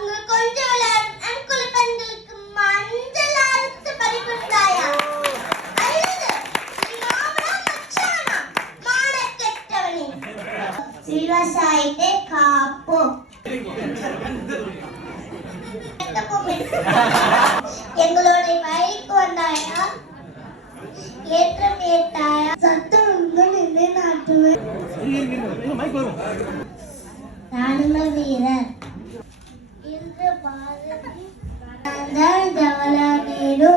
அங்க கொஞ்சம் விளையாடும் அன்குல பெண்களுக்கு மஞ்சள் அரைத்து பறிகொடுத்தாயா அல்லது மாமனா மச்சானா மானக்கெட்டவனே விவசாயத்தை காப்போம் எங்களோட வயலுக்கு வந்தாயா ஏற்றம் ஏத்தாயா சத்தம் நின்று நாட்டுவேன் ராணுவ வீரர் இன்று பாரதி ஜவஹர்லால் நேரு